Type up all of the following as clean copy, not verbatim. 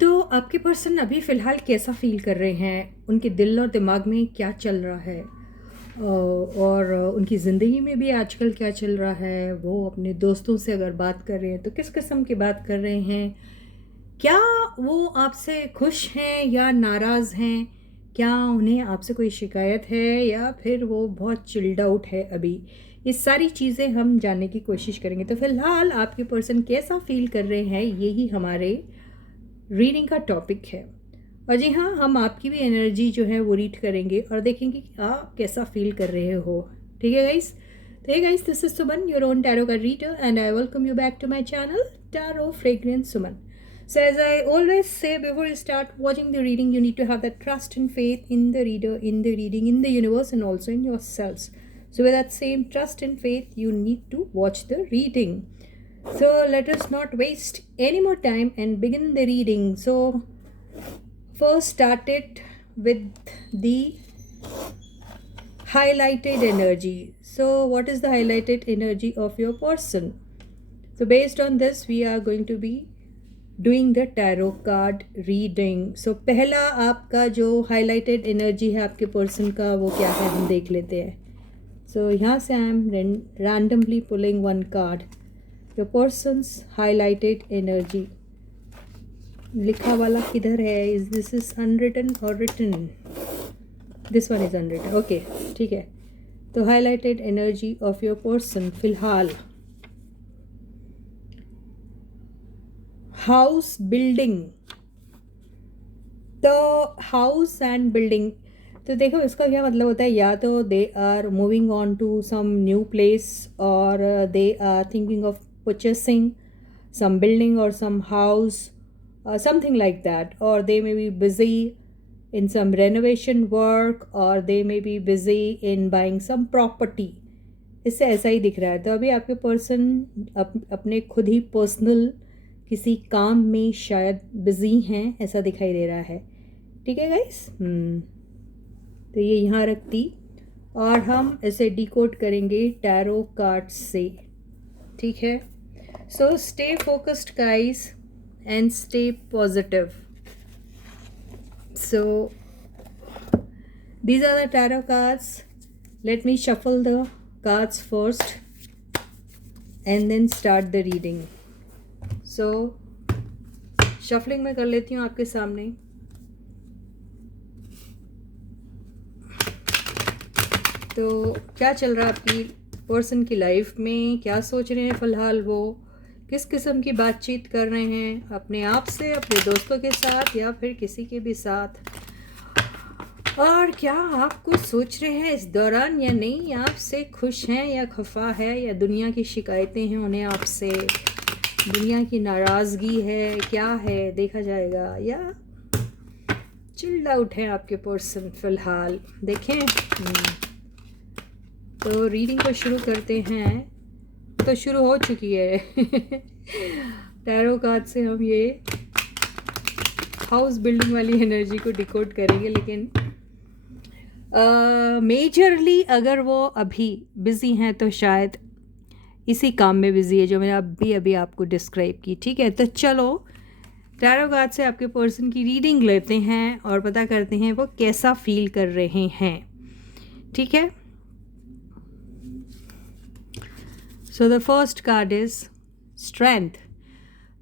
तो आपके पर्सन अभी फ़िलहाल कैसा फ़ील कर रहे हैं? उनके दिल और दिमाग में क्या चल रहा है? और उनकी ज़िंदगी में भी आजकल क्या चल रहा है? वो अपने दोस्तों से अगर बात कर रहे हैं तो किस किस्म की बात कर रहे हैं? क्या वो आपसे खुश हैं या नाराज़ हैं? क्या उन्हें आपसे कोई शिकायत है या फिर वो बहुत चिल्ड आउट है अभी? ये सारी चीज़ें हम जानने की कोशिश करेंगे। तो फ़िलहाल आपके पर्सन कैसा फ़ील कर रहे हैं, यही हमारे रीडिंग का टॉपिक है। और जी हाँ, हम आपकी भी एनर्जी जो है वो रीड करेंगे और देखेंगे कि आप कैसा फील कर रहे हो। ठीक है गाइस? तो hey guys, this is Suman, your own tarot card reader, and I welcome you back to my channel tarot fragrance Suman. So as I always say, before you start watching the reading, you need to have that trust and faith in the reader, in the reading, in the universe, and also in yourselves. So with that same trust and faith, you need to watch the reading. So let us not waste any more time and begin the reading. So first start it with the highlighted energy. So what is the highlighted energy of your person? So based on this, we are going to be doing the tarot card reading. So पहला आपका जो highlighted energy है आपके person का, वो क्या है हम देख लेते हैं. So यहाँ से I am randomly pulling one card. Your person's highlighted energy. लिखा वाला किधर है? Is this is unwritten or written? This one is unwritten. Okay, ठीक है. तो highlighted energy of your person फिलहाल. House building. तो हाउस एंड बिल्डिंग, तो देखो इसका क्या मतलब होता है. या तो they are moving on to some new place, और they are thinking of purchasing some building or some house, something like that, or they may be busy in some renovation work, or they may be busy in buying some property. इससे ऐसा ही दिख रहा है. तो अभी आपके person अपने खुद ही पर्सनल किसी काम में शायद बिजी हैं, ऐसा दिखाई दे रहा है. ठीक है गाइस. तो ये यहाँ रखती और हम इसे डिकोड करेंगे टैरो कार्ड से. ठीक है. So stay focused guys and stay positive. So these are the tarot cards. Let me shuffle the cards first and then start the reading. So shuffling मैं कर लेती हूँ आपके सामने. तो क्या चल रहा है आपकी पर्सन की लाइफ में, क्या सोच रहे हैं फ़िलहाल वो, किस किस्म की बातचीत कर रहे हैं अपने आप से, अपने दोस्तों के साथ या फिर किसी के भी साथ, और क्या आप कुछ सोच रहे हैं इस दौरान या नहीं, आपसे खुश हैं या खफा है, या दुनिया की शिकायतें हैं उन्हें आपसे, दुनिया की नाराज़गी है, क्या है देखा जाएगा, या चिल्ड आउट है आपके पर्सन फ़िलहाल. देखें. तो रीडिंग को शुरू करते हैं. तो शुरू हो चुकी है. टैरो कार्ड से हम ये हाउस बिल्डिंग वाली एनर्जी को डिकोड करेंगे, लेकिन मेजरली अगर वो अभी बिज़ी हैं तो शायद इसी काम में बिज़ी है जो मैंने अभी आपको डिस्क्राइब की. ठीक है. तो चलो टैरो कार्ड से आपके पर्सन की रीडिंग लेते हैं और पता करते हैं वो कैसा फील कर रहे हैं. ठीक है. So the first card is strength.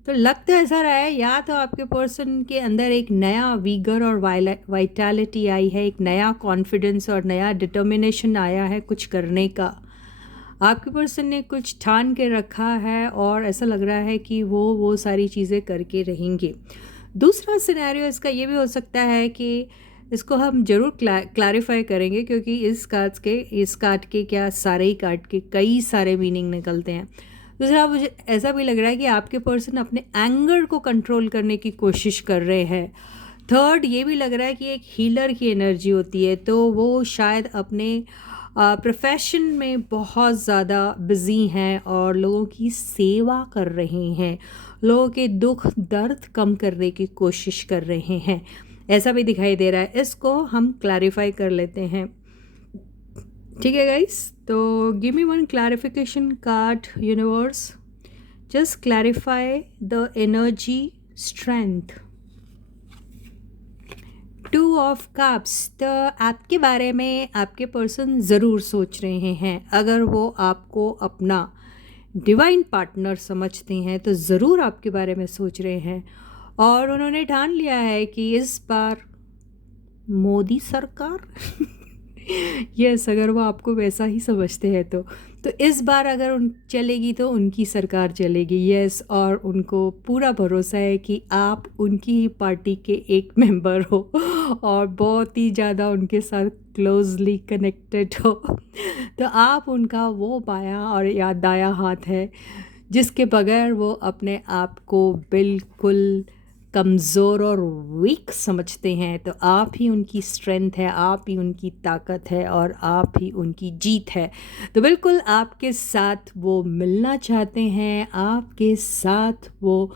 तो लगता ऐसा रहा है या तो आपके पर्सन के अंदर एक नया वीगर और वाइटैलिटी आई है, एक नया कॉन्फिडेंस और नया डिटर्मिनेशन आया है कुछ करने का. आपके पर्सन ने कुछ ठान के रखा है और ऐसा लग रहा है कि वो सारी चीज़ें करके रहेंगे. दूसरा सिनेरियो इसका ये भी हो सकता है कि इसको हम ज़रूर क्लैरिफाई करेंगे, क्योंकि इस कार्ड के क्या सारे ही कार्ड के कई सारे मीनिंग निकलते हैं. दूसरा मुझे ऐसा भी लग रहा है कि आपके पर्सन अपने एंगर को कंट्रोल करने की कोशिश कर रहे हैं. थर्ड ये भी लग रहा है कि एक हीलर की एनर्जी होती है, तो वो शायद अपने प्रोफेशन में बहुत ज़्यादा बिज़ी हैं और लोगों की सेवा कर रहे हैं, लोगों के दुख दर्द कम करने की कोशिश कर रहे हैं, ऐसा भी दिखाई दे रहा है. इसको हम क्लैरिफाई कर लेते हैं. ठीक है गाइस. तो give me one clarification card universe. Just clarify the energy strength. Two of cups, तो आपके बारे में आपके पर्सन ज़रूर सोच रहे हैं। अगर वो आपको अपना डिवाइन पार्टनर समझते हैं तो ज़रूर आपके बारे में सोच रहे हैं, और उन्होंने ठान लिया है कि इस बार मोदी सरकार यस, अगर वो आपको वैसा ही समझते हैं तो इस बार अगर उन चलेगी तो उनकी सरकार चलेगी। यस, और उनको पूरा भरोसा है कि आप उनकी ही पार्टी के एक मेंबर हो और बहुत ही ज़्यादा उनके साथ क्लोजली कनेक्टेड हो। तो आप उनका वो बायां और या दायां हाथ है जिसके बगैर वो अपने आप को बिल्कुल कमज़ोर और वीक समझते हैं। तो आप ही उनकी स्ट्रेंथ है, आप ही उनकी ताकत है, और आप ही उनकी जीत है। तो बिल्कुल आपके साथ वो मिलना चाहते हैं, आपके साथ वो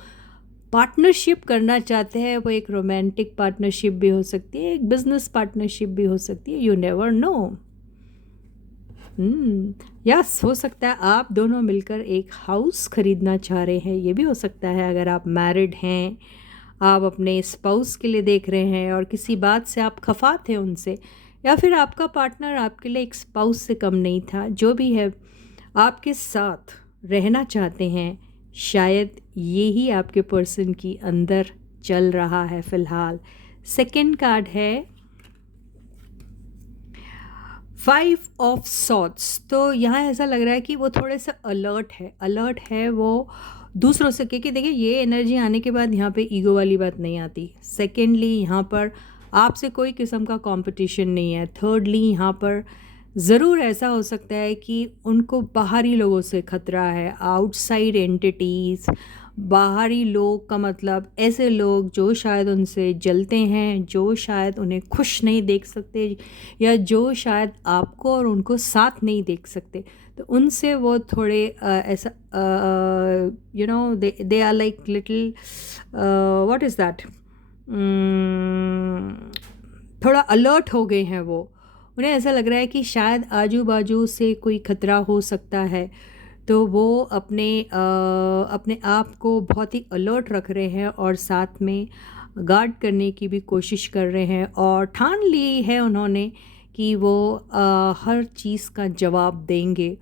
पार्टनरशिप करना चाहते हैं। वो एक रोमांटिक पार्टनरशिप भी हो सकती है, एक बिजनेस पार्टनरशिप भी हो सकती है, यू नेवर नो। यस, हो सकता है आप दोनों मिलकर एक हाउस खरीदना चाह रहे हैं, ये भी हो सकता है। अगर आप मैरिड हैं, आप अपने स्पाउस के लिए देख रहे हैं और किसी बात से आप खफा थे उनसे, या फिर आपका पार्टनर आपके लिए एक स्पाउस से कम नहीं था, जो भी है आपके साथ रहना चाहते हैं। शायद ये ही आपके पर्सन की अंदर चल रहा है फ़िलहाल। सेकंड कार्ड है 5 ऑफ सॉर्ड्स। तो यहाँ ऐसा लग रहा है कि वो थोड़े से अलर्ट है वो दूसरों से, क्योंकि देखिए ये एनर्जी आने के बाद यहाँ पे ईगो वाली बात नहीं आती। सेकेंडली यहाँ पर आपसे कोई किस्म का कंपटीशन नहीं है। थर्डली यहाँ पर ज़रूर ऐसा हो सकता है कि उनको बाहरी लोगों से खतरा है, आउटसाइड एंटिटीज़। बाहरी लोग का मतलब ऐसे लोग जो शायद उनसे जलते हैं, जो शायद उन्हें खुश नहीं देख सकते, या जो शायद आपको और उनको साथ नहीं देख सकते। तो उनसे वो थोड़े ऐसा you know they are like little what is that, थोड़ा अलर्ट हो गए हैं वो। उन्हें ऐसा लग रहा है कि शायद आजू बाजू से कोई खतरा हो सकता है, तो वो अपने आप को बहुत ही अलर्ट रख रहे हैं और साथ में गार्ड करने की भी कोशिश कर रहे हैं, और ठान ली है उन्होंने कि वो हर चीज़ का जवाब देंगे।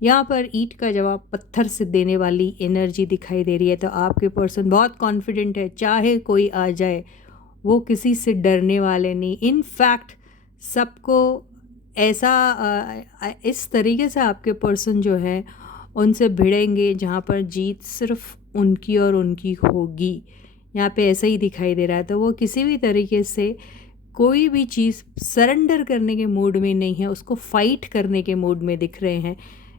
यहाँ पर ईंट का जवाब पत्थर से देने वाली एनर्जी दिखाई दे रही है। तो आपके पर्सन बहुत कॉन्फिडेंट है, चाहे कोई आ जाए वो किसी से डरने वाले नहीं। इन फैक्ट सबको ऐसा इस तरीके से आपके पर्सन जो है उनसे भिड़ेंगे जहाँ पर जीत सिर्फ उनकी और उनकी होगी। यहाँ पे ऐसा ही दिखाई दे रहा है। तो वो किसी भी तरीके से कोई भी चीज़ सरेंडर करने के मूड में नहीं है, उसको फाइट करने के मूड में दिख रहे हैं।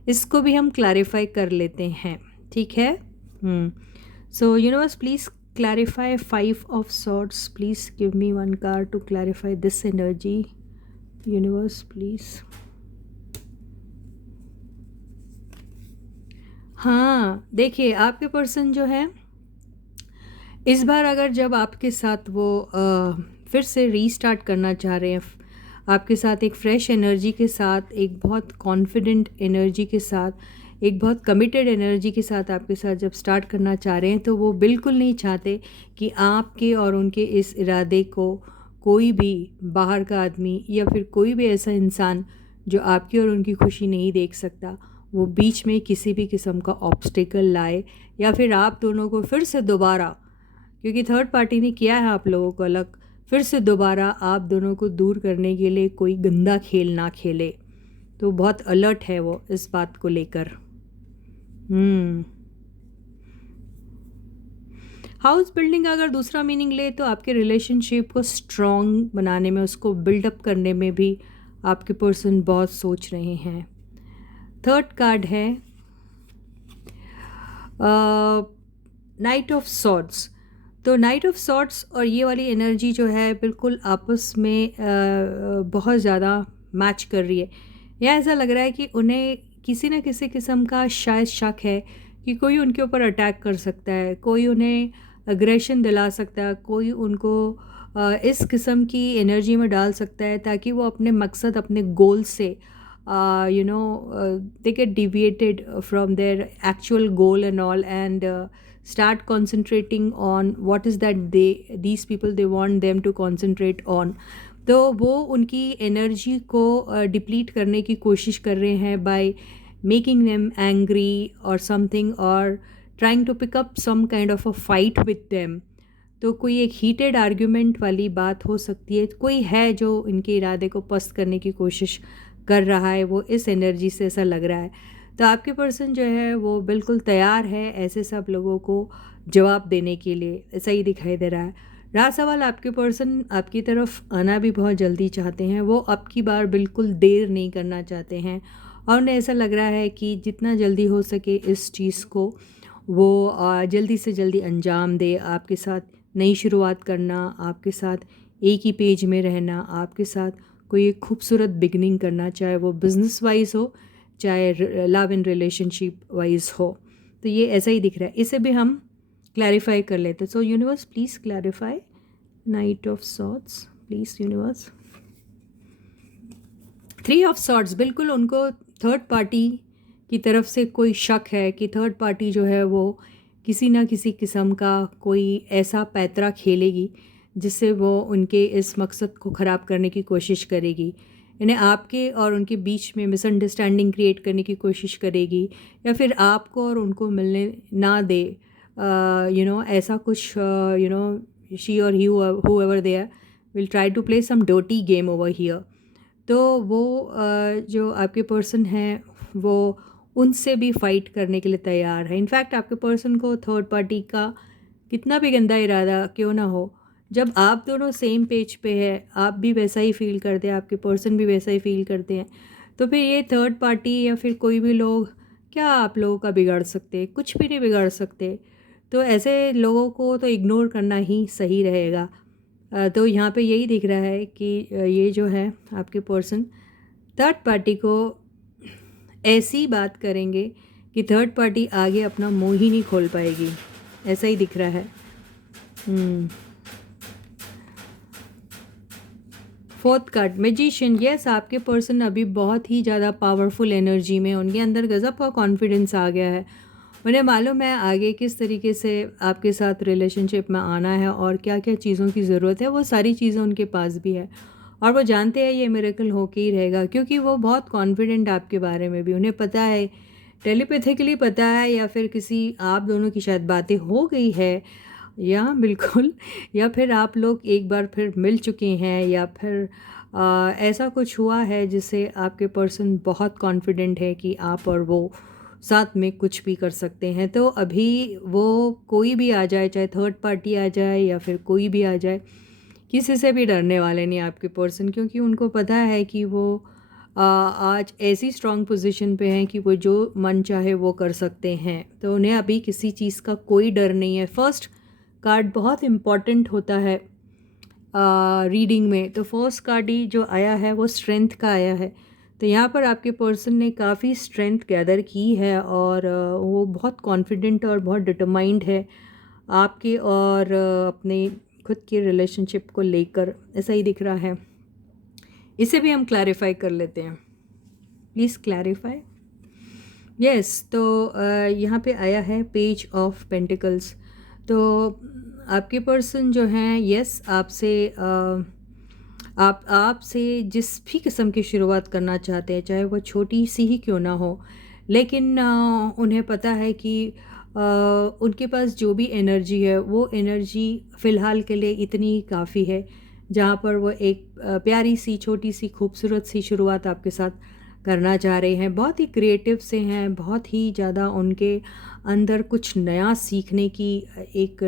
इसको भी हम क्लैरिफाई कर लेते हैं, ठीक है। सो universe please clarify 5 of swords. Please give me one card to clarify this energy. Universe please. हाँ, देखिए आपके पर्सन जो है इस बार अगर जब आपके साथ वो फिर से रीस्टार्ट करना चाह रहे हैं, आपके साथ एक फ्रेश एनर्जी के साथ, एक बहुत कॉन्फिडेंट एनर्जी के साथ, एक बहुत कमिटेड एनर्जी के साथ आपके साथ जब स्टार्ट करना चाह रहे हैं, तो वो बिल्कुल नहीं चाहते कि आपके और उनके इस इरादे को कोई भी बाहर का आदमी या फिर कोई भी ऐसा इंसान जो आपकी और उनकी खुशी नहीं देख सकता, वो बीच में किसी भी किस्म का ऑब्स्टिकल लाए, या फिर आप दोनों को फिर से दोबारा, क्योंकि थर्ड पार्टी ने किया है आप लोगों को अलग, फिर से दोबारा आप दोनों को दूर करने के लिए कोई गंदा खेल ना खेले। तो बहुत अलर्ट है वो इस बात को लेकर। हाउस बिल्डिंग अगर दूसरा मीनिंग ले तो आपके रिलेशनशिप को स्ट्रॉन्ग बनाने में, उसको बिल्डअप करने में भी आपके पर्सन बहुत सोच रहे हैं। थर्ड कार्ड है नाइट ऑफ सॉर्ड्स। तो नाइट ऑफ सॉर्ड्स और ये वाली एनर्जी जो है बिल्कुल आपस में बहुत ज़्यादा मैच कर रही है। या ऐसा लग रहा है कि उन्हें किसी न किसी किस्म का शायद शक है कि कोई उनके ऊपर अटैक कर सकता है, कोई उन्हें अग्रेशन दिला सकता है, कोई उनको इस किस्म की एनर्जी में डाल सकता है ताकि वो अपने मकसद, अपने गोल से you know they get deviated from their actual goal and all, and start concentrating on what is that these people they want them to concentrate on. तो वो उनकी एनर्जी को डिप्लीट करने की कोशिश कर रहे हैं बाय मेकिंग देम एंग्री और समथिंग, और trying to pick up some kind of a fight with them. तो कोई एक हीटेड आर्ग्यूमेंट वाली बात हो सकती है, कोई है जो इनके इरादे को पस्त करने की कोशिश कर रहा है, वो इस एनर्जी से ऐसा लग रहा है. तो आपके पर्सन जो है वो बिल्कुल तैयार है ऐसे सब लोगों को जवाब देने के लिए, ऐसा ही दिखाई दे रहा है. रहा सवाल, आपके पर्सन आपकी तरफ आना भी बहुत जल्दी चाहते हैं, वो अब की बार बिल्कुल देर नहीं करना चाहते हैं, और उन्हें ऐसा लग रहा है कि जितना जल्दी हो सके इस चीज़ को वो जल्दी से जल्दी अंजाम दे. आपके साथ नई शुरुआत करना, आपके साथ एक ही पेज में रहना, आपके साथ कोई एक खूबसूरत बिगनिंग करना, चाहे वो बिज़नेस वाइज हो चाहे लव इन रिलेशनशिप वाइज हो. तो ये ऐसा ही दिख रहा है. इसे भी हम क्लैरिफाई कर लेते. सो universe please clarify night of swords, please universe. 3 of swords, बिल्कुल उनको थर्ड पार्टी की तरफ से कोई शक है कि थर्ड पार्टी जो है वो किसी ना किसी किस्म का कोई ऐसा पैतरा खेलेगी जिससे वो उनके इस मकसद को ख़राब करने की कोशिश करेगी. इन्हें आपके और उनके बीच में मिसअंडरस्टैंडिंग क्रिएट करने की कोशिश करेगी, या फिर आपको और उनको मिलने ना दे. ऐसा कुछ शी और ही whoever they are will try to play some dirty game over here. तो वो जो आपके पर्सन हैं वो उनसे भी फाइट करने के लिए तैयार है. इनफैक्ट आपके पर्सन को थर्ड पार्टी का कितना भी गंदा इरादा क्यों ना हो, जब आप दोनों सेम पेज पे है, आप भी वैसा ही फील करते हैं, आपके पर्सन भी वैसा ही फील करते हैं, तो फिर ये थर्ड पार्टी या फिर कोई भी लोग क्या आप लोगों का बिगाड़ सकते? कुछ भी नहीं बिगाड़ सकते. तो ऐसे लोगों को तो इग्नोर करना ही सही रहेगा. तो यहाँ पे यही दिख रहा है कि ये जो है आपके पर्सन थर्ड पार्टी को ऐसी बात करेंगे कि थर्ड पार्टी आगे अपना मुंह ही नहीं खोल पाएगी, ऐसा ही दिख रहा है. Fourth card magician. यस, आपके पर्सन अभी बहुत ही ज़्यादा पावरफुल एनर्जी में, उनके अंदर गज़ब का कॉन्फिडेंस आ गया है. उन्हें मालूम है आगे किस तरीके से आपके साथ रिलेशनशिप में आना है और क्या क्या चीज़ों की ज़रूरत है, वो सारी चीज़ें उनके पास भी है, और वो जानते हैं ये मिरेकल होके ही रहेगा, क्योंकि वो बहुत कॉन्फिडेंट आपके बारे में भी. उन्हें पता है, टेलीपैथिकली पता है, या फिर किसी आप दोनों की शायद बातें हो गई है, या बिल्कुल, या फिर आप लोग एक बार फिर मिल चुके हैं, या फिर ऐसा कुछ हुआ है जिससे आपके पर्सन बहुत कॉन्फिडेंट है कि आप और वो साथ में कुछ भी कर सकते हैं. तो अभी वो कोई भी आ जाए, चाहे थर्ड पार्टी आ जाए या फिर कोई भी आ जाए, किसी से भी डरने वाले नहीं आपके पर्सन, क्योंकि उनको पता है कि वो आज ऐसी स्ट्रॉन्ग पोजीशन पे हैं कि वो जो मन चाहे वो कर सकते हैं. तो उन्हें अभी किसी चीज़ का कोई डर नहीं है. फर्स्ट कार्ड बहुत इम्पॉर्टेंट होता है रीडिंग में. तो फर्स्ट कार्ड ही जो आया है वो स्ट्रेंथ का आया है. तो यहाँ पर आपके पर्सन ने काफ़ी स्ट्रेंथ गैदर की है, और वो बहुत कॉन्फिडेंट और बहुत डिटरमाइंड है आपके और अपने खुद के रिलेशनशिप को लेकर, ऐसा ही दिख रहा है. इसे भी हम क्लैरिफाई कर लेते हैं. Please clarify. यस, तो यहाँ पे आया है पेज ऑफ पेंटिकल्स. तो आपके पर्सन जो हैं, यस, आपसे जिस भी किस्म की शुरुआत करना चाहते हैं, चाहे वो छोटी सी ही क्यों ना हो, लेकिन उन्हें पता है कि उनके पास जो भी एनर्जी है वो एनर्जी फ़िलहाल के लिए इतनी ही काफ़ी है, जहाँ पर वो एक प्यारी सी छोटी सी खूबसूरत सी शुरुआत आपके साथ करना चाह रहे हैं. बहुत ही क्रिएटिव से हैं, बहुत ही ज़्यादा उनके अंदर कुछ नया सीखने की एक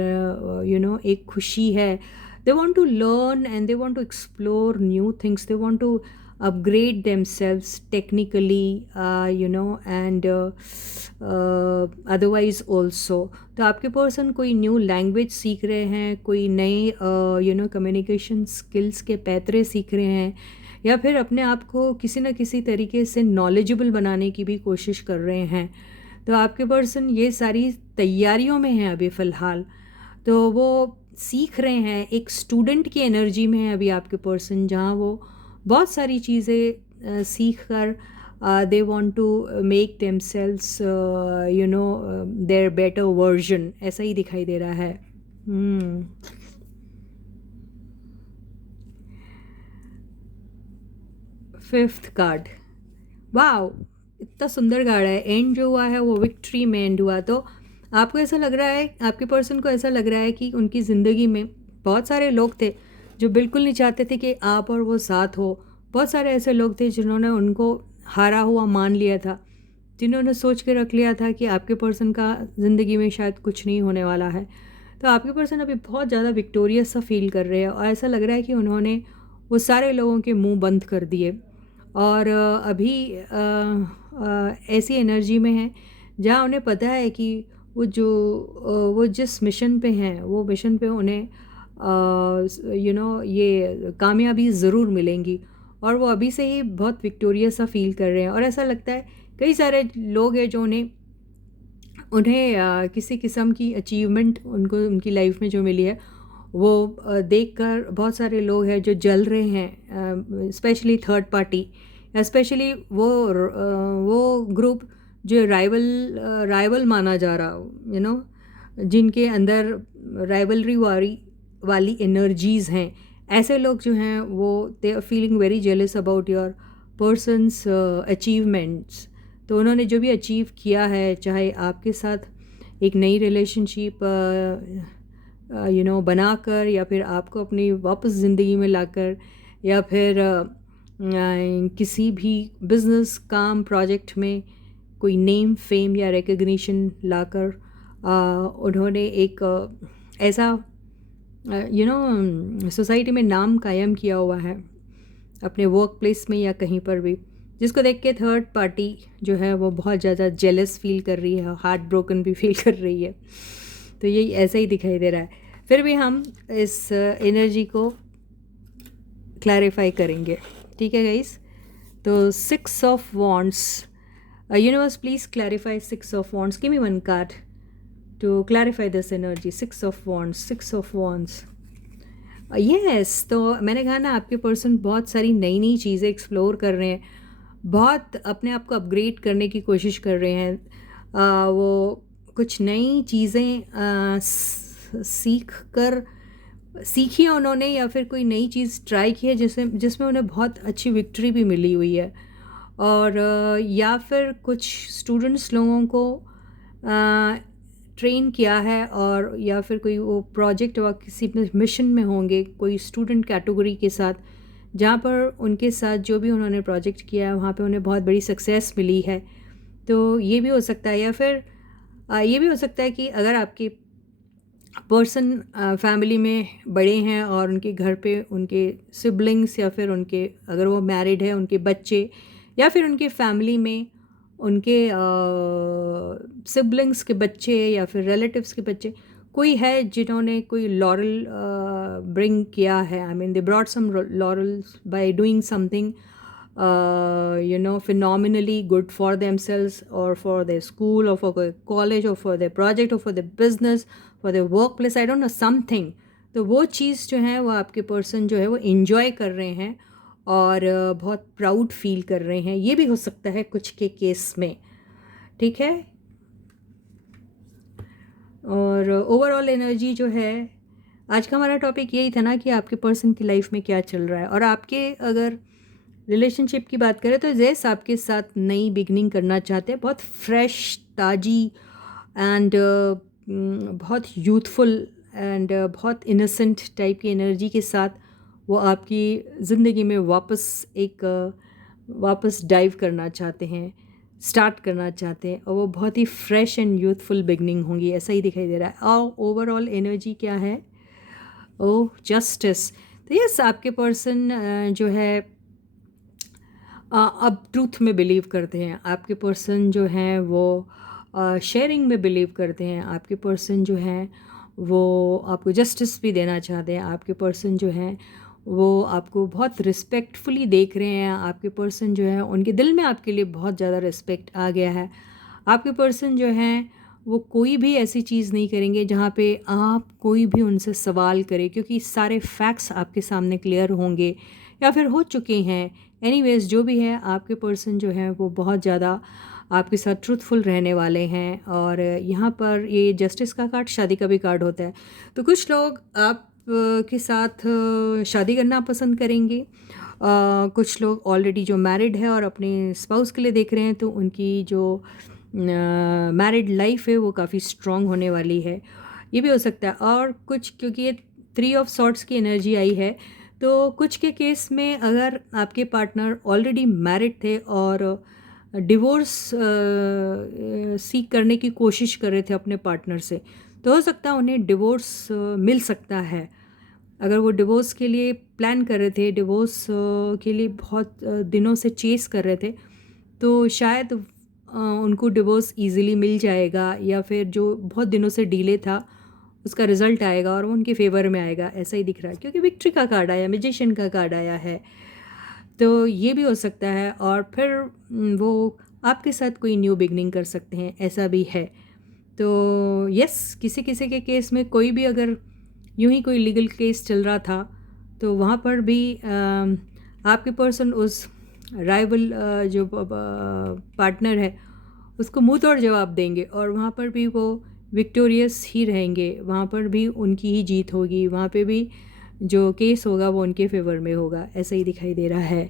एक खुशी है. They want to learn and they want to explore new things. They want to upgrade themselves technically, and otherwise also. तो आपके पर्सन कोई न्यू लैंग्वेज सीख रहे हैं, कोई नए कम्युनिकेशन स्किल्स के पैतरे सीख रहे हैं, या फिर अपने आप को किसी न किसी तरीके से नॉलेजेबल बनाने की भी कोशिश कर रहे हैं. तो आपके पर्सन ये सारी तैयारियों में हैं अभी फ़िलहाल. तो वो सीख रहे हैं, एक स्टूडेंट की एनर्जी में है अभी आपके पर्सन, जहाँ वो बहुत सारी चीज़ें सीख कर they want to make themselves their better version, ऐसा ही दिखाई दे रहा है। फिफ्थ कार्ड, वाओ, इतना सुंदर कार्ड है। एंड जो हुआ है वो विक्ट्री में एंड हुआ। तो आपको ऐसा लग रहा है, आपके पर्सन को ऐसा लग रहा है कि उनकी ज़िंदगी में बहुत सारे लोग थे जो बिल्कुल नहीं चाहते थे कि आप और वो साथ हो। बहुत सारे ऐसे लोग थे जिन्होंने उनको हारा हुआ मान लिया था, जिन्होंने सोच के रख लिया था कि आपके पर्सन का ज़िंदगी में शायद कुछ नहीं होने वाला है। तो आपके पर्सन अभी बहुत ज़्यादा विक्टोरियस सा फील कर रहे हैं और ऐसा लग रहा है कि उन्होंने वो सारे लोगों के मुंह बंद कर दिए और अभी ऐसी एनर्जी में है जहाँ उन्हें पता है कि वो जिस मिशन पे हैं वो मिशन पे उन्हें ये कामयाबी ज़रूर मिलेंगी और वो अभी से ही बहुत विक्टोरियस सा फील कर रहे हैं। और ऐसा लगता है कई सारे लोग हैं जो उन्हें किसी किस्म की अचीवमेंट उनको उनकी लाइफ में जो मिली है वो देखकर बहुत सारे लोग हैं जो जल रहे हैं, स्पेशली थर्ड पार्टी, स्पेशली वो ग्रुप जो राइवल माना जा रहा, जिनके अंदर राइवलरी वाली एनर्जीज़ हैं। ऐसे लोग जो हैं वो they are feeling very jealous about your person's achievements. तो उन्होंने जो भी अचीव किया है, चाहे आपके साथ एक नई रिलेशनशिप बनाकर या फिर आपको अपनी वापस ज़िंदगी में लाकर या फिर किसी भी बिज़नेस काम प्रोजेक्ट में कोई नेम फेम या रिकग्निशन लाकर उन्होंने एक ऐसा सोसाइटी में नाम कायम किया हुआ है अपने वर्क प्लेस में या कहीं पर भी, जिसको देख के थर्ड पार्टी जो है वो बहुत ज़्यादा जेलस फील कर रही है, हार्ट ब्रोकन भी फील कर रही है। तो यही ऐसा ही दिखाई दे रहा है। फिर भी हम इस एनर्जी को क्लैरिफाई करेंगे, ठीक है गाइस। तो 6 of wands, universe please clarify 6 of wands, give me one card to clarify this energy. 6 of wands, 6 of wands, yes. तो मैंने कहा ना, आपके पर्सन बहुत सारी नई नई चीज़ें एक्सप्लोर कर रहे हैं, बहुत अपने आप को अपग्रेड करने की कोशिश कर रहे हैं। वो कुछ नई चीज़ें सीखी है उन्होंने या फिर कोई नई चीज़ ट्राई की है जिसमें उन्हें बहुत अच्छी विक्ट्री भी मिली हुई है। और या फिर कुछ स्टूडेंट्स लोगों को ट्रेन किया है, और या फिर कोई वो प्रोजेक्ट व किसी मिशन में होंगे कोई स्टूडेंट कैटेगरी के साथ, जहाँ पर उनके साथ जो भी उन्होंने प्रोजेक्ट किया है वहाँ पे उन्हें बहुत बड़ी सक्सेस मिली है। तो ये भी हो सकता है। या फिर ये भी हो सकता है कि अगर आपके पर्सन फैमिली में बड़े हैं और उनके घर पे उनके सिबलिंग्स या फिर उनके, अगर वो मैरिड है, उनके बच्चे या फिर उनके फैमिली में उनके सिबलिंग्स के बच्चे या फिर रिलेटिव्स के बच्चे कोई है जिन्होंने कोई लॉरल ब्रिंग किया है। I mean they brought some laurels by doing something phenomenally good for themselves or for their school or for their college or for their project or for their business, for their workplace, I don't know, something। तो वो चीज़ जो है वो आपके person जो है वो enjoy कर रहे हैं और बहुत प्राउड फील कर रहे हैं। ये भी हो सकता है कुछ के केस में, ठीक है। और ओवरऑल एनर्जी जो है, आज का हमारा टॉपिक यही था ना कि आपके पर्सन की लाइफ में क्या चल रहा है। और आपके अगर रिलेशनशिप की बात करें तो जैसे आपके साथ नई बिगनिंग करना चाहते हैं, बहुत फ्रेश, ताज़ी एंड बहुत यूथफुल एंड बहुत इनोसेंट टाइप की एनर्जी के साथ वो आपकी ज़िंदगी में वापस डाइव करना चाहते हैं, स्टार्ट करना चाहते हैं, और वो बहुत ही फ्रेश एंड यूथफुल बिगनिंग होंगी, ऐसा ही दिखाई दे रहा है। और ओवरऑल एनर्जी क्या है? ओह, जस्टिस। तो यस, आपके पर्सन जो है अब ट्रूथ में बिलीव करते हैं। आपके पर्सन जो हैं वो शेयरिंग में बिलीव करते हैं। आपके पर्सन जो हैं वो आपको जस्टिस भी देना चाहते हैं। आपके पर्सन जो हैं वो आपको बहुत रिस्पेक्टफुली देख रहे हैं। आपके पर्सन जो है उनके दिल में आपके लिए बहुत ज़्यादा रिस्पेक्ट आ गया है। आपके पर्सन जो हैं वो कोई भी ऐसी चीज़ नहीं करेंगे जहाँ पे आप कोई भी उनसे सवाल करें, क्योंकि सारे फैक्ट्स आपके सामने क्लियर होंगे या फिर हो चुके हैं। एनीवेज जो भी है, आपके पर्सन जो है वो बहुत ज़्यादा आपके साथ ट्रूथफुल रहने वाले हैं। और यहाँ पर ये जस्टिस का कार्ड शादी का भी कार्ड होता है। तो कुछ लोग आप के साथ शादी करना पसंद करेंगे। कुछ लोग ऑलरेडी जो मैरिड है और अपने स्पाउस के लिए देख रहे हैं, तो उनकी जो मैरिड लाइफ है वो काफ़ी स्ट्रॉन्ग होने वाली है, ये भी हो सकता है। और कुछ, क्योंकि ये 3 ऑफ सॉर्ट्स की एनर्जी आई है, तो कुछ के केस में अगर आपके पार्टनर ऑलरेडी मैरिड थे और डिवोर्स सीख करने की कोशिश कर रहे थे अपने पार्टनर से, तो हो सकता है उन्हें डिवोर्स मिल सकता है। अगर वो डिवोर्स के लिए प्लान कर रहे थे, डिवोर्स के लिए बहुत दिनों से चेस कर रहे थे, तो शायद उनको डिवोर्स इजीली मिल जाएगा, या फिर जो बहुत दिनों से डिले था उसका रिज़ल्ट आएगा और वो उनके फेवर में आएगा, ऐसा ही दिख रहा है। क्योंकि विक्ट्री का कार्ड आया, मैजिशियन का कार्ड आया है, तो ये भी हो सकता है। और फिर वो आपके साथ कोई न्यू बिगनिंग कर सकते हैं, ऐसा भी है। तो यस, किसी किसी के केस में कोई भी अगर यूं ही कोई लीगल केस चल रहा था, तो वहाँ पर भी आपके पर्सन उस राइवल जो पार्टनर है उसको मुंह तोड़ जवाब देंगे, और वहाँ पर भी वो विक्टोरियस ही रहेंगे, वहाँ पर भी उनकी ही जीत होगी, वहाँ पे भी जो केस होगा वो उनके फेवर में होगा, ऐसा ही दिखाई दे रहा है।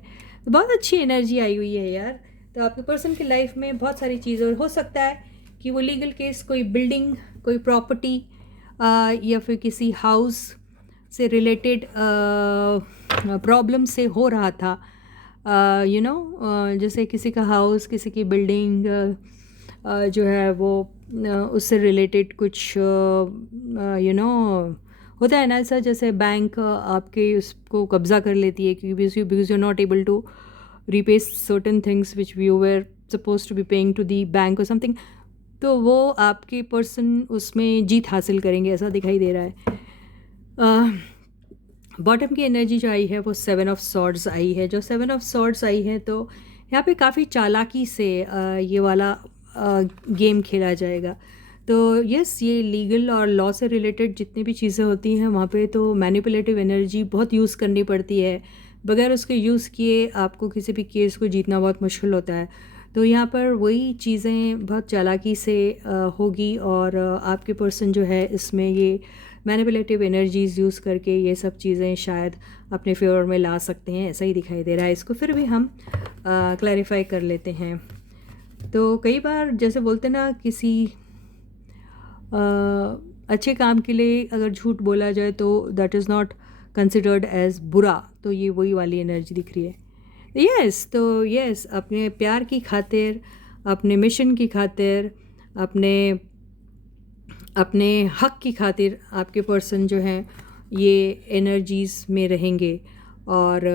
तो बहुत अच्छी एनर्जी आई हुई है यार। तो आपके पर्सन की लाइफ में बहुत सारी चीज़ें, हो सकता है कि वो लीगल केस कोई बिल्डिंग, कोई प्रॉपर्टी या फिर किसी हाउस से रिलेटेड प्रॉब्लम से हो रहा था। जैसे किसी का हाउस, किसी की बिल्डिंग जो है वो उससे रिलेटेड कुछ होता है ना ऐसा, जैसे बैंक आपके उसको कब्ज़ा कर लेती है क्योंकि because you not able to repay certain things which you were supposed to be paying to the bank or something, तो वो आपके पर्सन उसमें जीत हासिल करेंगे, ऐसा दिखाई दे रहा है। बॉटम की एनर्जी जो आई है वो 7 ऑफ सॉर्ड्स आई है। जो 7 ऑफ सॉर्ड्स आई है, तो यहाँ पे काफ़ी चालाकी से ये वाला गेम खेला जाएगा। तो यस, ये लीगल और लॉ से रिलेटेड जितनी भी चीज़ें होती हैं वहाँ पे तो मैनिपुलेटिव एनर्जी बहुत यूज़ करनी पड़ती है। बगैर उसके यूज़ किए आपको किसी भी केस को जीतना बहुत मुश्किल होता है। तो यहाँ पर वही चीज़ें बहुत चालाकी से होगी, और आपके पर्सन जो है इसमें ये मैनिपुलेटिव एनर्जीज़ यूज़ करके ये सब चीज़ें शायद अपने फेवर में ला सकते हैं, ऐसा ही दिखाई दे रहा है। इसको फिर भी हम क्लैरिफाई कर लेते हैं। तो कई बार जैसे बोलते ना, किसी अच्छे काम के लिए अगर झूठ बोला जाए तो that is not considered as बुरा, तो ये वही वाली एनर्जी दिख रही है। यस, तो यस, अपने प्यार की खातिर, अपने मिशन की खातिर, अपने अपने हक की खातिर आपके पर्सन जो हैं ये एनर्जीज़ में रहेंगे, और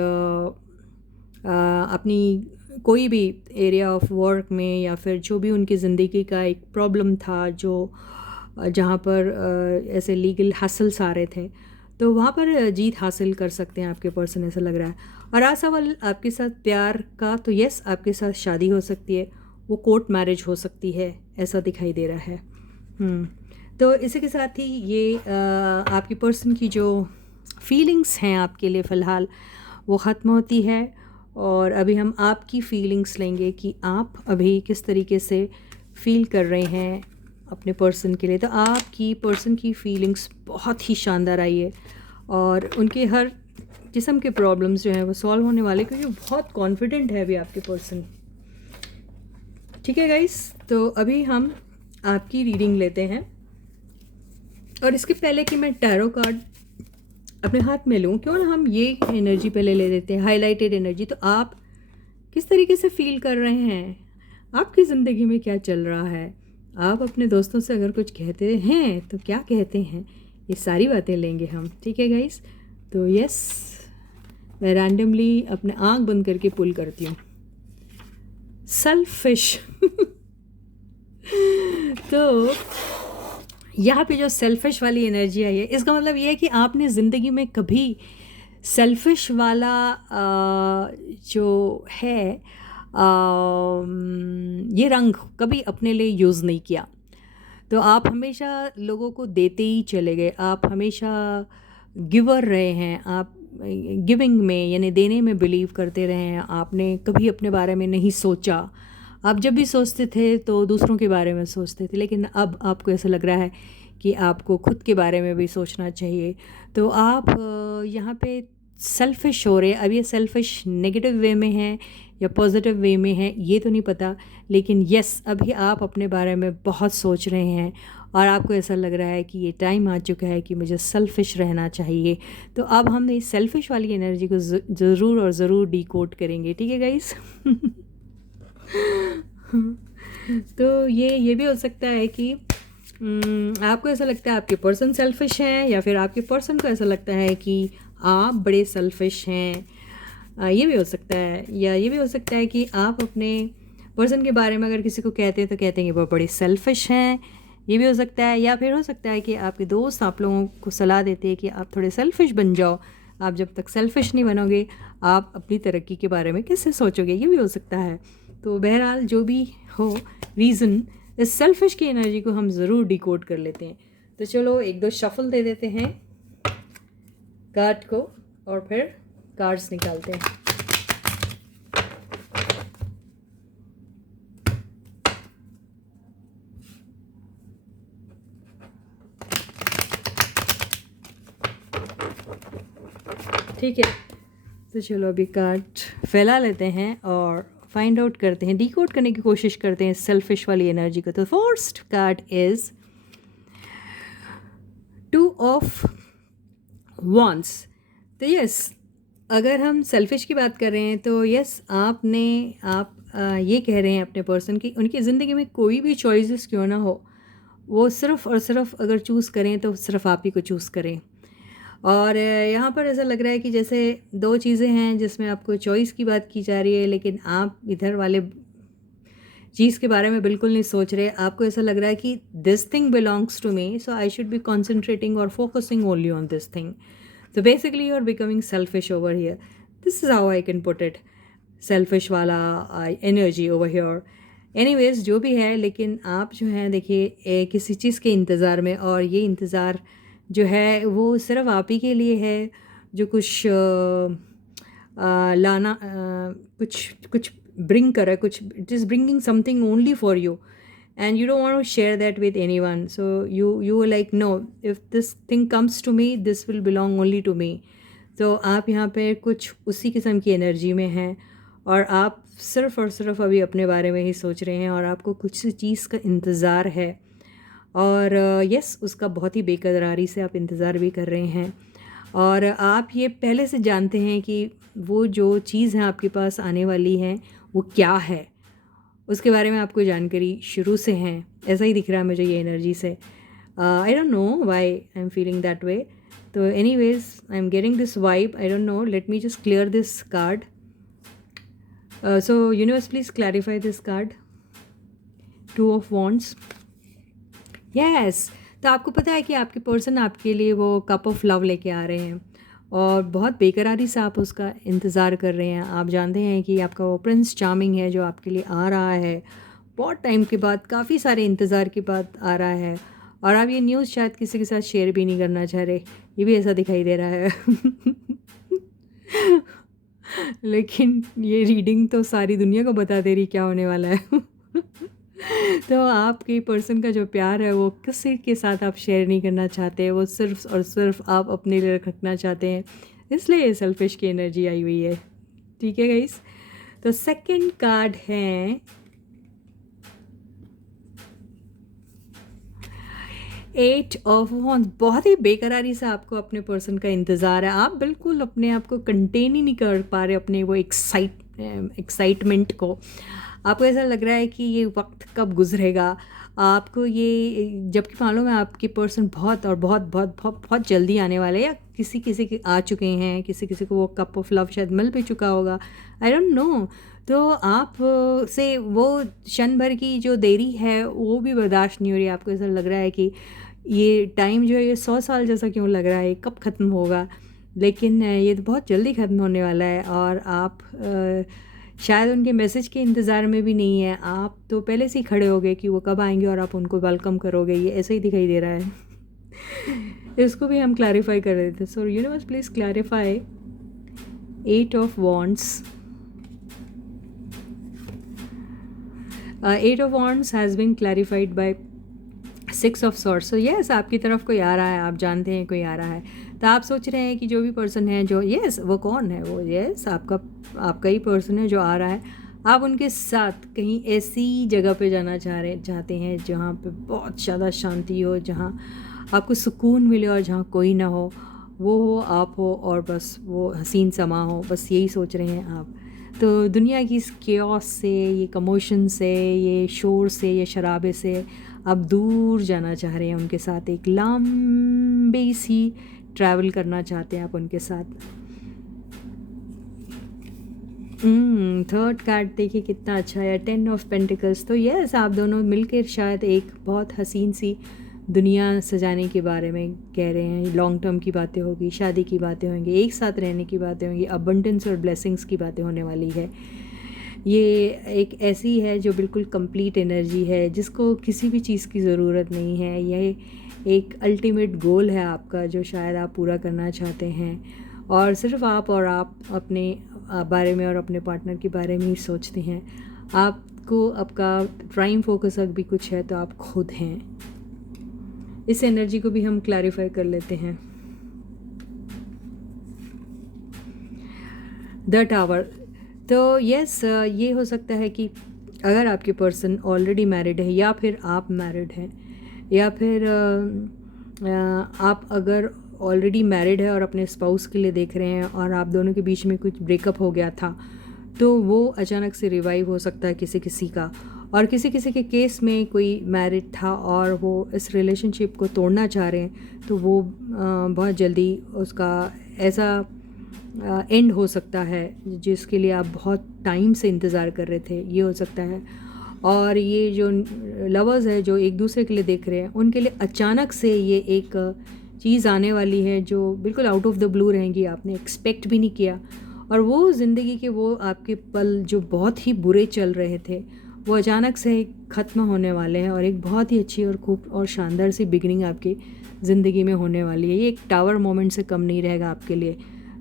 अपनी कोई भी एरिया ऑफ वर्क में या फिर जो भी उनकी ज़िंदगी का एक प्रॉब्लम था, जो जहाँ पर ऐसे लीगल हसल्स आ रहे थे, तो वहाँ पर जीत हासिल कर सकते हैं आपके पर्सन, ऐसा लग रहा है। और रहा सवाल आपके साथ प्यार का, तो यस, आपके साथ शादी हो सकती है, वो कोर्ट मैरिज हो सकती है, ऐसा दिखाई दे रहा है। तो इसी के साथ ही ये आपकी पर्सन की जो फीलिंग्स हैं आपके लिए फ़िलहाल वो ख़त्म होती है, और अभी हम आपकी फीलिंग्स लेंगे कि आप अभी किस तरीके से फ़ील कर रहे हैं अपने पर्सन के लिए। तो आपकी पर्सन की फीलिंग्स बहुत ही शानदार आई है, और उनके हर किस्म के प्रॉब्लम्स जो हैं वो सॉल्व होने वाले, क्योंकि बहुत कॉन्फिडेंट है अभी आपके पर्सन। ठीक है गाइस, तो अभी हम आपकी रीडिंग लेते हैं, और इसके पहले कि मैं टैरो कार्ड अपने हाथ में लूँ, क्यों ना हम ये एनर्जी पहले ले लेते हैं, हाईलाइटेड एनर्जी। तो आप किस तरीके से फील कर रहे हैं, आपकी ज़िंदगी में क्या चल रहा है, आप अपने दोस्तों से अगर कुछ कहते हैं तो क्या कहते हैं, ये सारी बातें लेंगे हम। ठीक है गाइस, तो यस, मैं रैंडमली अपने आँख बंद करके पुल करती हूँ। सेल्फिश तो यहाँ पे जो सेल्फिश वाली एनर्जी आई है, इसका मतलब ये है कि आपने ज़िंदगी में कभी सेल्फिश वाला जो है ये रंग कभी अपने लिए यूज़ नहीं किया। तो आप हमेशा लोगों को देते ही चले गए, आप हमेशा गिवर रहे हैं, आप गिविंग में यानी देने में बिलीव करते रहे हैं, आपने कभी अपने बारे में नहीं सोचा। आप जब भी सोचते थे तो दूसरों के बारे में सोचते थे, लेकिन अब आपको ऐसा लग रहा है कि आपको खुद के बारे में भी सोचना चाहिए। तो आप यहाँ पे सेल्फ़िश हो रहे हैं। अब ये सेल्फ़िश नेगेटिव वे में है या पॉजिटिव वे में है ये तो नहीं पता, लेकिन यस अभी आप अपने बारे में बहुत सोच रहे हैं और आपको ऐसा लग रहा है कि ये टाइम आ चुका है कि मुझे सेल्फ़िश रहना चाहिए। तो अब हम इस सेल्फ़िश वाली एनर्जी को ज़रूर और ज़रूर डिकोड करेंगे, ठीक है गाइस? तो ये भी हो सकता है कि आपको ऐसा लगता है आपके पर्सन सेल्फ़िश हैं, या फिर आपके पर्सन को ऐसा लगता है कि आप बड़े सेल्फ़िश हैं। ये भी हो सकता है, या ये भी हो सकता है कि आप अपने पर्सन के बारे में अगर किसी को कहते हैं तो कहते हैं कि वो बड़े सेल्फ़िश हैं। ये भी हो सकता है, या फिर हो सकता है कि आपके दोस्त आप लोगों को सलाह देते हैं कि आप थोड़े सेल्फ़िश बन जाओ। आप जब तक सेल्फ़िश नहीं बनोगे आप अपनी तरक्की के बारे में कैसे सोचोगे, ये भी हो सकता है। तो बहरहाल जो भी हो रीज़न, इस सेल्फ़िश की एनर्जी को हम ज़रूर डिकोड कर लेते हैं। तो चलो एक दो शफल दे देते हैं कार्ड को और फिर कार्ड्स निकालते हैं। ठीक है, तो चलो अभी कार्ड फैला लेते हैं और फाइंड आउट करते हैं, डिकोड करने की कोशिश करते हैं सेल्फिश वाली एनर्जी को। तो first card is 2 of wands. तो यस, अगर हम सेल्फिश की बात कर रहे हैं तो यस आप ये कह रहे हैं अपने पर्सन की उनकी ज़िंदगी में कोई भी चॉइसेस क्यों ना हो, वो सिर्फ़ और सिर्फ अगर चूज़ करें तो सिर्फ आप ही को चूज़ करें। और यहाँ पर ऐसा लग रहा है कि जैसे दो चीज़ें हैं जिसमें आपको चॉइस की बात की जा रही है, लेकिन आप इधर वाले चीज़ के बारे में बिल्कुल नहीं सोच रहे। आपको ऐसा लग रहा है कि this thing belongs to me, so I should be concentrating और focusing only on this thing. So basically you are becoming selfish over here. This is how I can put it. Selfish वाला energy over here. Anyways जो भी है, लेकिन आप जो हैं देखिए किसी चीज़ के इंतज़ार में, और ये इंतज़ार जो है वो सिर्फ आप ही के लिए है जो कुछ लाना कुछ ब्रिंग कर रहा है, कुछ it is bringing something only for you and you don't want to share that with anyone, so you were like no, if this thing comes to me this will belong only to me. तो आप यहाँ पे कुछ उसी किस्म की energy में हैं और आप सिर्फ़ और सिर्फ अभी अपने बारे में ही सोच रहे हैं और आपको कुछ चीज़ का इंतज़ार है, और यस उसका बहुत ही बेकरारी से आप इंतज़ार भी कर रहे हैं, और आप ये पहले से जानते हैं कि वो जो चीज़ है आपके पास आने वाली है वो क्या है, उसके बारे में आपको जानकारी शुरू से है। ऐसा ही दिख रहा है मुझे ये एनर्जी से। I don't know why I am feeling that way. तो anyways I am getting this vibe, I don't know, let me just clear this card. So universe please clarify this card, 2 of wands. Yes, तो आपको पता है कि आपके person आपके लिए वो कप ऑफ लव लेके आ रहे हैं और बहुत बेकरारी से आप उसका इंतज़ार कर रहे हैं। आप जानते हैं कि आपका वो प्रिंस चार्मिंग है जो आपके लिए आ रहा है बहुत टाइम के बाद, काफ़ी सारे इंतज़ार के बाद आ रहा है, और आप ये न्यूज़ शायद किसी के साथ शेयर भी नहीं करना चाह रहे, ये भी ऐसा दिखाई दे रहा है। लेकिन ये रीडिंग तो सारी दुनिया को बता दे रही क्या होने वाला है। तो आपके पर्सन का जो प्यार है वो किसी के साथ आप शेयर नहीं करना चाहते, वो सिर्फ और सिर्फ आप अपने लिए रखना चाहते हैं, इसलिए ये सेल्फिश की एनर्जी आई हुई है। ठीक है गाइस, तो सेकंड कार्ड है 8 ऑफ वॉन्ड्स। बहुत ही बेकरारी से आपको अपने पर्सन का इंतज़ार है, आप बिल्कुल अपने आप को कंटेन ही नहीं कर पा रहे अपने वो एक्साइटमेंट को। आपको ऐसा लग रहा है कि ये वक्त कब गुजरेगा, आपको ये जबकि मालूम है आपके पर्सन बहुत और बहुत बहुत बहुत बहुत जल्दी आने वाले हैं, या किसी किसी के आ चुके हैं, किसी किसी को वो कप ऑफ लव शायद मिल भी चुका होगा, आई डोंट नो। तो आप से वो क्षण भर की जो देरी है वो भी बर्दाश्त नहीं हो रही। आपको ऐसा लग रहा है कि ये टाइम जो है ये 100 साल जैसा क्यों लग रहा है, कब ख़त्म होगा, लेकिन ये तो बहुत जल्दी ख़त्म होने वाला है, और आप शायद उनके मैसेज के इंतज़ार में भी नहीं है, आप तो पहले से ही खड़े हो गए कि वो कब आएंगे और आप उनको वेलकम करोगे, ये ऐसे ही दिखाई दे रहा है। इसको भी हम क्लैरिफाई कर रहे थे। So universe please clarify eight of wands, eight of wands has been clarified by six of swords. So yes, आपकी तरफ कोई आ रहा है, आप जानते हैं कोई आ रहा है, तो आप सोच रहे हैं कि जो भी पर्सन है जो, यस वो कौन है, वो यस आपका ही पर्सन है जो आ रहा है। आप उनके साथ कहीं ऐसी जगह पे जाना चाहते हैं जहाँ पे बहुत ज़्यादा शांति हो, जहाँ आपको सुकून मिले और जहाँ कोई ना हो, वो हो, आप हो, और बस वो हसीन समा हो, बस यही सोच रहे हैं आप। तो दुनिया की इस केओस से, ये कमोशन से, ये शोर से, ये शराबे से आप दूर जाना चाह रहे हैं उनके साथ, एक लंबी सी ट्रैवल करना चाहते हैं आप उनके साथ। थर्ड कार्ड देखिए कितना अच्छा है, 10 ऑफ पेंटिकल्स। तो यस, आप दोनों मिलकर शायद एक बहुत हसीन सी दुनिया सजाने के बारे में कह रहे हैं। लॉन्ग टर्म की बातें होगी, शादी की बातें होंगी, एक साथ रहने की बातें होंगी, अबंडेंस और ब्लेसिंग्स की बातें होने वाली है। ये एक ऐसी है जो बिल्कुल कंप्लीट एनर्जी है, जिसको किसी भी चीज़ की ज़रूरत नहीं है। यह एक अल्टीमेट गोल है आपका, जो शायद आप पूरा करना चाहते हैं, और सिर्फ आप और आप अपने बारे में और अपने पार्टनर के बारे में ही सोचते हैं। आपको आपका प्राइम फोकस अगर भी कुछ है तो आप खुद हैं। इस एनर्जी को भी हम क्लैरिफाई कर लेते हैं। The tower. तो यस, ये हो सकता है कि अगर आपके पर्सन ऑलरेडी मैरिड है, या फिर आप मैरिड हैं, या फिर आप अगर ऑलरेडी मैरिड है और अपने स्पाउस के लिए देख रहे हैं और आप दोनों के बीच में कुछ ब्रेकअप हो गया था, तो वो अचानक से रिवाइव हो सकता है किसी किसी का। और किसी किसी के केस में कोई मैरिड था और वो इस रिलेशनशिप को तोड़ना चाह रहे हैं, तो वो बहुत जल्दी उसका ऐसा एंड हो सकता है जिसके लिए आप बहुत टाइम से इंतज़ार कर रहे थे, ये हो सकता है। और ये जो लवर्स है जो एक दूसरे के लिए देख रहे हैं, उनके लिए अचानक से ये एक चीज़ आने वाली है जो बिल्कुल आउट ऑफ द ब्लू रहेंगी, आपने एक्सपेक्ट भी नहीं किया। और वो ज़िंदगी के वो आपके पल जो बहुत ही बुरे चल रहे थे, वो अचानक से ख़त्म होने वाले हैं, और एक बहुत ही अच्छी और खूब और शानदार सी बिगनिंग आपकी ज़िंदगी में होने वाली है। ये एक टावर मोमेंट से कम नहीं रहेगा आपके लिए।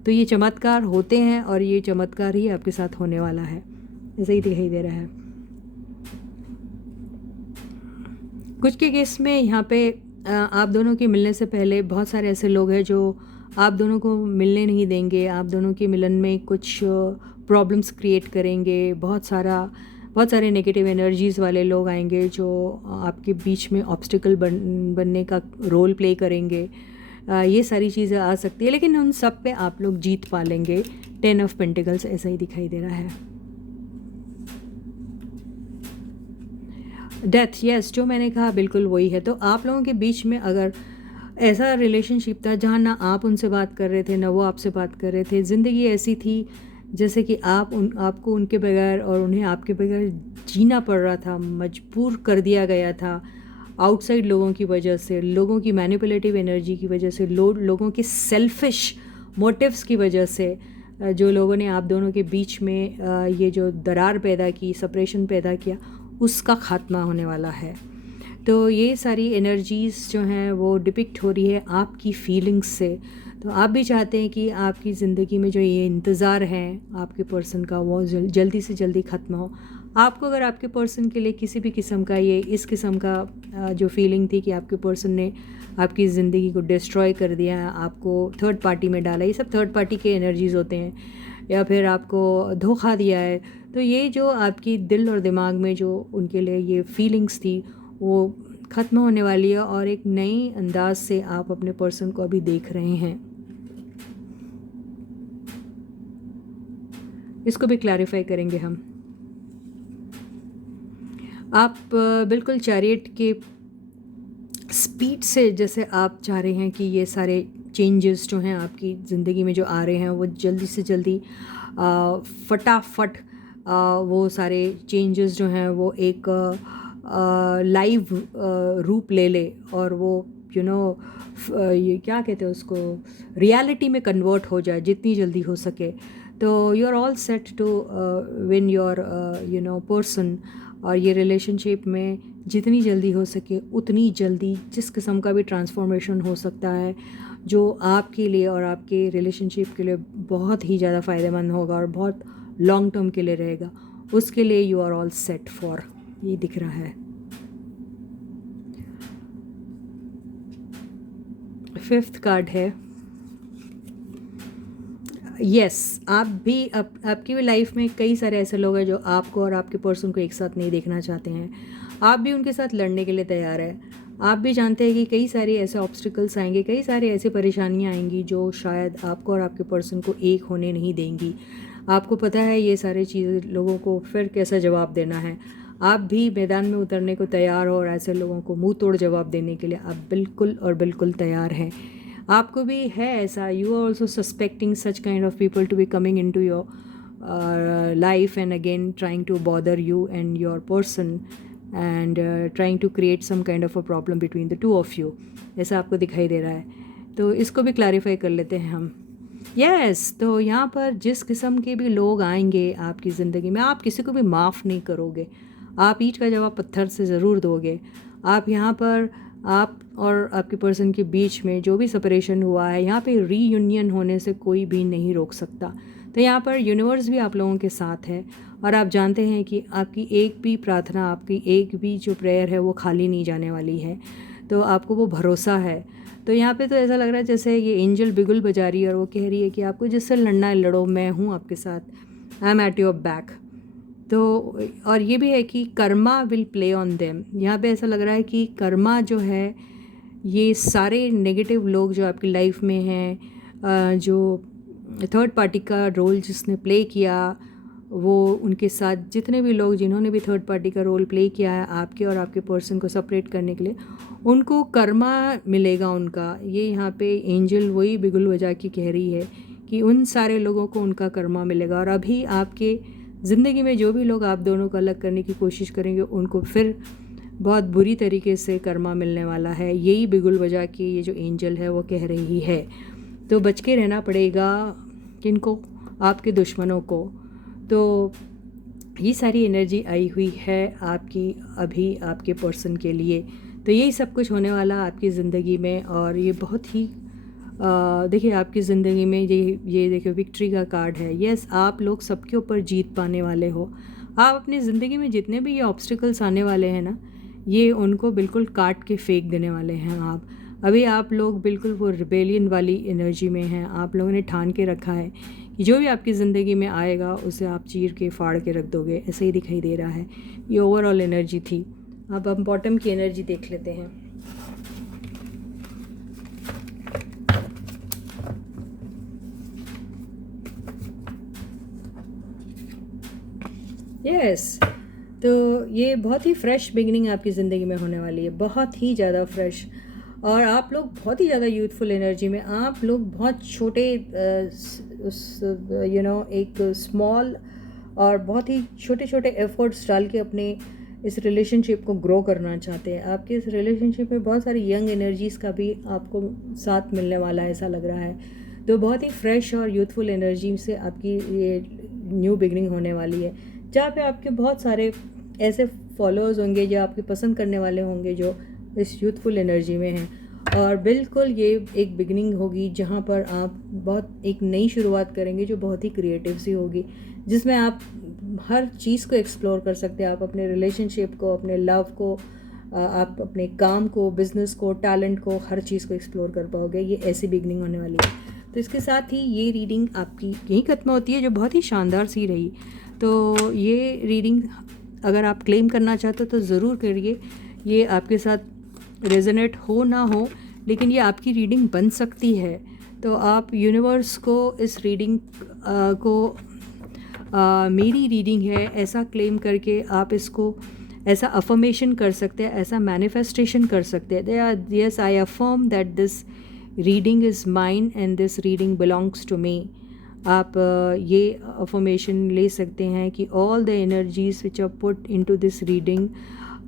तो ये चमत्कार होते हैं और ये चमत्कार ही आपके साथ होने वाला है, ऐसा ही दिखाई दे रहा है। कुछ के केस में यहाँ पे आप दोनों के मिलने से पहले बहुत सारे ऐसे लोग हैं जो आप दोनों को मिलने नहीं देंगे, आप दोनों के मिलन में कुछ प्रॉब्लम्स क्रिएट करेंगे। बहुत सारे नेगेटिव एनर्जीज़ वाले लोग आएंगे जो आपके बीच में ऑब्स्टिकल बनने का रोल प्ले करेंगे। ये सारी चीज़ें आ सकती है, लेकिन उन सब पे आप लोग जीत पा लेंगे। 10 ऑफ पेंटिकल्स ऐसा ही दिखाई दे रहा है। डेथ, यस, जो मैंने कहा बिल्कुल वही है। तो आप लोगों के बीच में अगर ऐसा रिलेशनशिप था जहाँ ना आप उनसे बात कर रहे थे ना वो आपसे बात कर रहे थे, ज़िंदगी ऐसी थी जैसे कि आपको उनके बगैर और उन्हें आपके बगैर जीना पड़ रहा था, मजबूर कर दिया गया था आउटसाइड लोगों की वजह से, लोगों की मैनिपुलेटिव एनर्जी की वजह से, लोगों के सेल्फिश मोटिव्स की वजह से, जो लोगों ने आप दोनों के बीच में ये जो दरार पैदा की, सेपरेशन पैदा किया, उसका ख़ात्मा होने वाला है। तो ये सारी एनर्जीज़ जो हैं वो डिपिक्ट हो रही है आपकी फीलिंग्स से। तो आप भी चाहते हैं कि आपकी ज़िंदगी में जो ये इंतज़ार है आपके पर्सन का, वो जल्दी से जल्दी ख़त्म हो। आपको अगर आपके पर्सन के लिए किसी भी किस्म का इस किस्म का जो फीलिंग थी कि आपके पर्सन ने आपकी ज़िंदगी को डिस्ट्रॉय कर दिया, आपको थर्ड पार्टी में डाला, ये सब थर्ड पार्टी के एनर्जीज़ होते हैं, या फिर आपको धोखा दिया है, तो ये जो आपकी दिल और दिमाग में जो उनके लिए ये फीलिंग्स थी वो ख़त्म होने वाली है, और एक नई अंदाज से आप अपने पर्सन को अभी देख रहे हैं। इसको भी क्लैरिफाई करेंगे हम। आप बिल्कुल चैरियट के स्पीड से, जैसे आप चाह रहे हैं कि ये सारे चेंजेस जो हैं आपकी ज़िंदगी में जो आ रहे हैं वो जल्दी से जल्दी फटाफट वो सारे चेंजेस जो हैं वो एक लाइव रूप ले ले, और वो ये क्या कहते हैं उसको, रियलिटी में कन्वर्ट हो जाए जितनी जल्दी हो सके। तो you are all set to win your person, और ये रिलेशनशिप में जितनी जल्दी हो सके उतनी जल्दी जिस किस्म का भी ट्रांसफॉर्मेशन हो सकता है, जो आपके लिए और आपके रिलेशनशिप के लिए बहुत ही ज़्यादा फ़ायदेमंद होगा और बहुत लॉन्ग टर्म के लिए रहेगा, उसके लिए you are all set for, ये दिख रहा है। 5th कार्ड है यस आप भी आपकी भी लाइफ में कई सारे ऐसे लोग हैं जो आपको और आपके पर्सन को एक साथ नहीं देखना चाहते हैं। आप भी उनके साथ लड़ने के लिए तैयार है। आप भी जानते हैं कि कई सारे ऐसे ऑब्स्टिकल्स आएंगे, कई सारे ऐसे परेशानियां आएंगी जो शायद आपको और आपके पर्सन को एक होने नहीं देंगी। आपको पता है ये सारी चीज़ें लोगों को फिर कैसा जवाब देना है। आप भी मैदान में उतरने को तैयार हो और ऐसे लोगों को मुंह तोड़ जवाब देने के लिए आप बिल्कुल और बिल्कुल तैयार हैं। आपको भी है ऐसा, you are also suspecting such kind of people to be coming in to your life and again trying to bother you and your person and trying to create some kind of a problem between the two of you, ऐसा आपको दिखाई दे रहा है। तो इसको भी clarify कर लेते हैं हम। यस तो यहाँ पर जिस किस्म के भी लोग आएंगे आपकी ज़िंदगी में, आप किसी को भी माफ़ नहीं करोगे। आप ईंट का जवाब पत्थर से ज़रूर दोगे। आप यहाँ पर आप और आपके पर्सन के बीच में जो भी सेपरेशन हुआ है, यहाँ पे रीयूनियन होने से कोई भी नहीं रोक सकता। तो यहाँ पर यूनिवर्स भी आप लोगों के साथ है और आप जानते हैं कि आपकी एक भी प्रार्थना, आपकी एक भी जो प्रेयर है वो खाली नहीं जाने वाली है। तो आपको वो भरोसा है। तो यहाँ पे तो ऐसा लग रहा है जैसे ये एंजल बिगुल बजा रही है और वो कह रही है कि आपको जिससे लड़ना है लड़ो, मैं हूँ आपके साथ, I am at your back. तो और ये भी है कि Karma will play on them. यहाँ पे ऐसा लग रहा है कि कर्मा जो है, ये सारे नेगेटिव लोग जो आपकी लाइफ में हैं, जो थर्ड पार्टी का रोल जिसने प्ले किया, वो उनके साथ जितने भी लोग जिन्होंने भी थर्ड पार्टी का रोल प्ले किया है आपके और आपके पर्सन को सेपरेट करने के लिए, उनको कर्मा मिलेगा उनका। ये यहाँ पे एंजल वही बिगुल बजा के कह रही है कि उन सारे लोगों को उनका कर्मा मिलेगा। और अभी आपके ज़िंदगी में जो भी लोग आप दोनों को अलग करने की कोशिश करेंगे, उनको फिर बहुत बुरी तरीके से कर्मा मिलने वाला है। यही बिगुल बजा के ये जो एंजल है वो कह रही है। तो बच के रहना पड़ेगा किनको, आपके दुश्मनों को। तो ये सारी एनर्जी आई हुई है आपकी अभी आपके पर्सन के लिए। तो यही सब कुछ होने वाला आपकी ज़िंदगी में। और ये बहुत ही देखिए आपकी ज़िंदगी में ये देखिए विक्ट्री का कार्ड है। यस आप लोग सबके ऊपर जीत पाने वाले हो। आप अपनी ज़िंदगी में जितने भी ये ऑब्स्टिकल्स आने वाले हैं ना, ये उनको बिल्कुल काट के फेंक देने वाले हैं आप। अभी आप लोग बिल्कुल वो रिबेलियन वाली एनर्जी में हैं। आप लोगों ने ठान के रखा है कि जो भी आपकी ज़िंदगी में आएगा उसे आप चीर के फाड़ के रख दोगे, ऐसे ही दिखाई दे रहा है। ये ओवरऑल एनर्जी थी। अब हम बॉटम की एनर्जी देख लेते हैं। यस तो ये बहुत ही फ्रेश बिगिनिंग आपकी ज़िंदगी में होने वाली है, बहुत ही ज़्यादा फ्रेश। और आप लोग बहुत ही ज़्यादा यूथफुल एनर्जी में, आप लोग बहुत छोटे एक स्मॉल और बहुत ही छोटे छोटे एफर्ट्स डाल के अपने इस रिलेशनशिप को ग्रो करना चाहते हैं। आपके इस रिलेशनशिप में बहुत सारी यंग एनर्जीज़ का भी आपको साथ मिलने वाला है, ऐसा लग रहा है। तो बहुत ही फ्रेश और यूथफुल एनर्जी से आपकी ये न्यू बिगनिंग होने वाली है, जहाँ पे आपके बहुत सारे ऐसे फॉलोअर्स होंगे जो आपके पसंद करने वाले होंगे, जो इस यूथफुल एनर्जी में हैं। और बिल्कुल ये एक बिगनिंग होगी जहाँ पर आप बहुत एक नई शुरुआत करेंगे जो बहुत ही क्रिएटिव सी होगी, जिसमें आप हर चीज़ को एक्सप्लोर कर सकते हैं। आप अपने रिलेशनशिप को, अपने लव को, आप अपने काम को, बिजनेस को, टैलेंट को, हर चीज़ को एक्सप्लोर कर पाओगे। ये ऐसी बिगनिंग होने वाली है। तो इसके साथ ही ये रीडिंग आपकी यहीं खत्म होती है, जो बहुत ही शानदार सी रही। तो ये रीडिंग अगर आप क्लेम करना चाहते हो तो ज़रूर करिए। ये आपके साथ रेजोनेट हो ना हो, लेकिन ये आपकी रीडिंग बन सकती है। तो आप यूनिवर्स को इस रीडिंग को मेरी रीडिंग है ऐसा क्लेम करके आप इसको ऐसा अफर्मेशन कर सकते हैं, ऐसा मैनिफेस्टेशन कर सकते हैं। Yes I affirm that this reading is mine and this reading belongs to me. आप ये अफर्मेशन ले सकते हैं कि all the energies which are put into this reading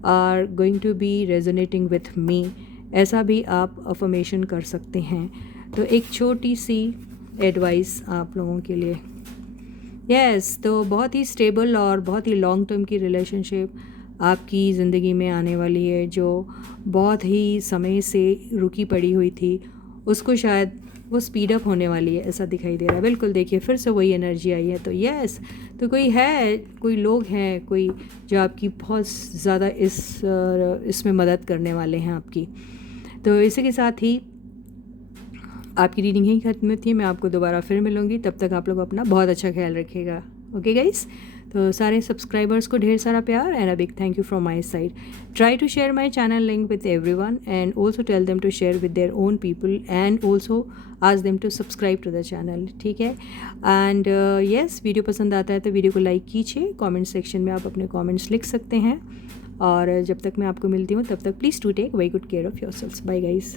are going to be resonating with me. ऐसा भी आप affirmation कर सकते हैं। तो एक छोटी सी एडवाइस आप लोगों के लिए। यस तो बहुत ही स्टेबल और बहुत ही लॉन्ग टर्म की रिलेशनशिप आपकी ज़िंदगी में आने वाली है, जो बहुत ही समय से रुकी पड़ी हुई थी। उसको शायद वो स्पीड अप होने वाली है, ऐसा दिखाई दे रहा है। बिल्कुल देखिए फिर से वही एनर्जी आई है। तो यस, तो कोई लोग हैं, कोई जो आपकी बहुत ज़्यादा इसमें मदद करने वाले हैं आपकी। तो इसी के साथ ही आपकी रीडिंग यहीं खत्म होती है। मैं आपको दोबारा फिर मिलूँगी, तब तक आप लोग अपना बहुत अच्छा ख्याल रखिएगा। ओके गाइस, तो सारे सब्सक्राइबर्स को ढेर सारा प्यार and a big thank you from my side. Try to share my channel link with everyone and also tell them to share with their own people and also ask them to subscribe to the channel, ठीक है। And yes, video पसंद आता है तो video को like कीजिए। Comment section में आप अपने कमेंट्स लिख सकते हैं। और जब तक मैं आपको मिलती हूँ तब तक please to take very good care of yourselves. Bye guys.